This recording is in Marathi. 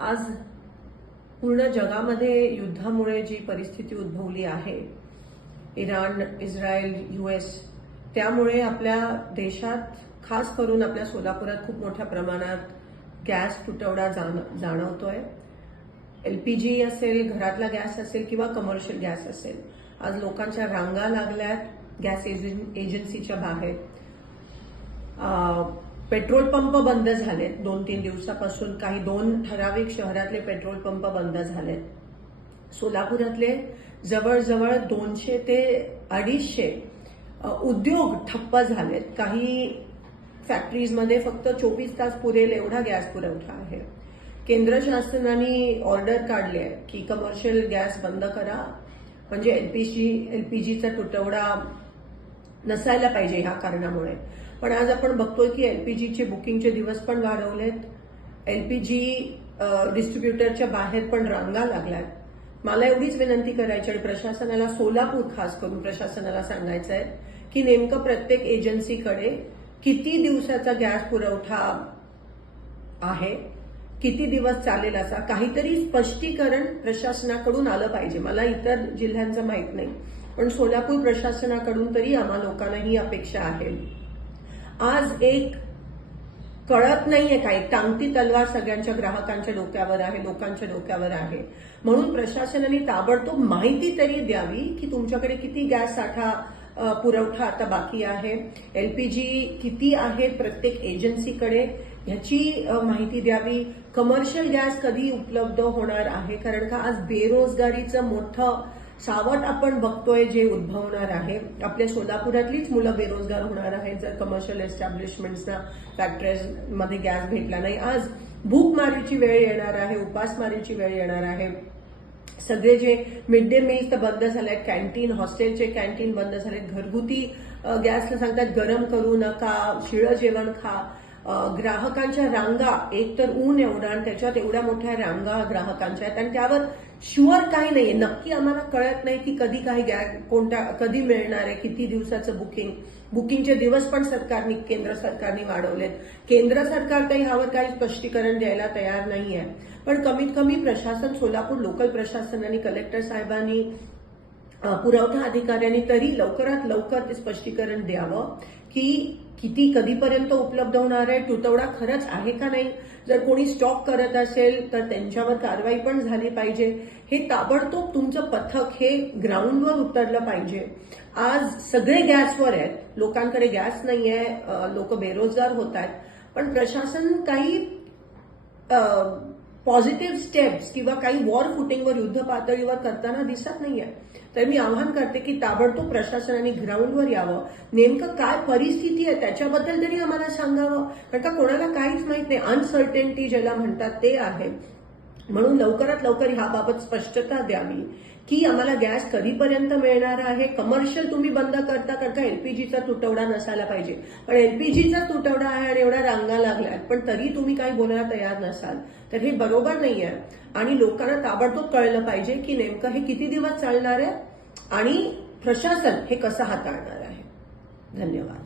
आज पूर्ण जगामध्ये युद्धामुळे जी परिस्थिती उद्भवली आहे, इराण, इस्रायल, US, त्यामुळे आपल्या देशात खास करून आपल्या सोलापुरात खूप मोठ्या प्रमाणात गॅस तुटवडा जाणवतोय. LPG असेल, घरातला गॅस असेल किंवा कमर्शियल गॅस असेल. आज लोकांच्या रांगा लागल्यात गॅस एजन्सीच्या बाहेर. पेट्रोल पंप बंद झालेत 2-3 दिवसापासून. काही 2 ठराविक शहरातले पेट्रोल पंप बंद झालेत. सोलापुरातले जवळजवळ 200 ते 250 उद्योग ठप्प झालेत. काही फॅक्टरीजमध्ये फक्त 24 तास पुरेल एवढा गॅस पुरवठा आहे. केंद्र शासनाने ऑर्डर काढली आहे की कमर्शियल गॅस बंद करा, म्हणजे LPGचा तुटवडा नसायला पाहिजे ह्या कारणामुळे. पण आज आपण बघतोय की LPGचे बुकिंगचे दिवस पण वाढवलेत. LPG डिस्ट्रीब्युटरच्या बाहेर पण रांगा लागल्यात. मला एवढीच विनंती करायची आणि प्रशासनाला, सोलापूर खास करून प्रशासनाला सांगायचं आहे की नेमकं प्रत्येक एजन्सीकडे किती दिवसाचा गॅस पुरवठा आहे, किती दिवस चालेल, असा काहीतरी स्पष्टीकरण प्रशासनाकडून आलं पाहिजे. मला इतर जिल्ह्यांचं माहित नाही, पण सोलापूर प्रशासनाकडून तरी आम्हा लोकांना ही अपेक्षा आहे. आज एक कळत नाहीये काय, टांगती तलवार सगळ्यांच्या ग्राहकांच्या डोक्यावर आहे, लोकांच्या डोक्यावर आहे. म्हणून प्रशासनाने ताबडतोब माहिती तरी द्यावी की तुमच्याकडे किती गॅस साठा पुरवठा आता बाकी आहे, LPG किती आहे प्रत्येक एजन्सीकडे, ह्याची माहिती द्यावी. कमर्शियल गॅस कधी उपलब्ध होणार आहे, कारण का आज बेरोजगारीचं मोठं सावट आपण बघतोय जे उद्भवणार आहे. आपल्या सोलापुरातलीच मुलं बेरोजगार होणार आहेत जर कमर्शियल एस्टॅब्लिशमेंट्सना, फॅक्टरीजमध्ये गॅस भेटला नाही. आज भूकमारीची वेळ येणार आहे, उपासमारीची वेळ येणार आहे. सगळे जे मिड डे मील्स तर बंद झालेत, कॅन्टीन, हॉस्टेलचे कॅन्टीन बंद झालेत. घरगुती गॅसला सांगतात गरम करू नका, शिळं जेवण खा. ग्राहकांच्या रांगा, एक तर ऊन एवढा आणि त्याच्यात एवढ्या मोठ्या रांगा ग्राहकांच्या आहेत आणि त्यावर शुअर काही नाहीये. नक्की आम्हाला कळत नाही की कधी काही कधी मिळणार आहे, किती दिवसाचं बुकिंगचे दिवस पण केंद्र सरकारने वाढवलेत. केंद्र सरकार काही ह्यावर काही स्पष्टीकरण द्यायला तयार नाहीये. पण कमीत कमी प्रशासन, सोलापूर लोकल प्रशासनाने, कलेक्टर साहेबांनी, पुरवठा अधिकाऱ्यांनी तरी लवकरात लवकर ते स्पष्टीकरण द्यावं की किती कधीपर्यंत उपलब्ध होणार आहे, तुटवडा खरंच आहे का नाही. जर कोणी स्टॉक करत असेल तर त्यांच्यावर कारवाई पण झाली पाहिजे. हे ताबडतोब तुमचं पथक हे ग्राउंडवर उतरलं पाहिजे. आज सगळे गॅसवर आहेत, लोकांकडे गॅस नाहीये, लोक बेरोजगार होत आहेत, पण प्रशासन काही पॉझिटिव्ह स्टेप्स किंवा काही वॉर फुटिंगवर, युद्ध पातळीवर करताना दिसत नाहीये. तर मी आवाहन करते की ताबडतोब प्रशासनाने ग्राउंडवर यावं. नेमकं काय परिस्थिती आहे त्याच्याबद्दल तरी आम्हाला सांगावं, कारण का कोणाला काहीच माहित नाही. अनसर्टेनिटी ज्याला म्हणतात ते आहे. म्हणून लवकरात लवकर ह्याबाबत स्पष्टता द्यावी की आम्हाला गॅस कधीपर्यंत मिळणार आहे. कमर्शियल तुम्ही बंद करता कारण का LPGचा तुटवडा नसायला पाहिजे, पण LPGचा तुटवडा आहे आणि एवढ्या रांगा लागल्यात, पण तरी तुम्ही काही बोलायला तयार नसाल, तर हे बरोबर नाहीये. आणि लोकांना ताबडतोब कळलं पाहिजे की नेमकं हे किती दिवस चालणार आहे आणि प्रशासन हे कसं हाताळणार आहे. धन्यवाद.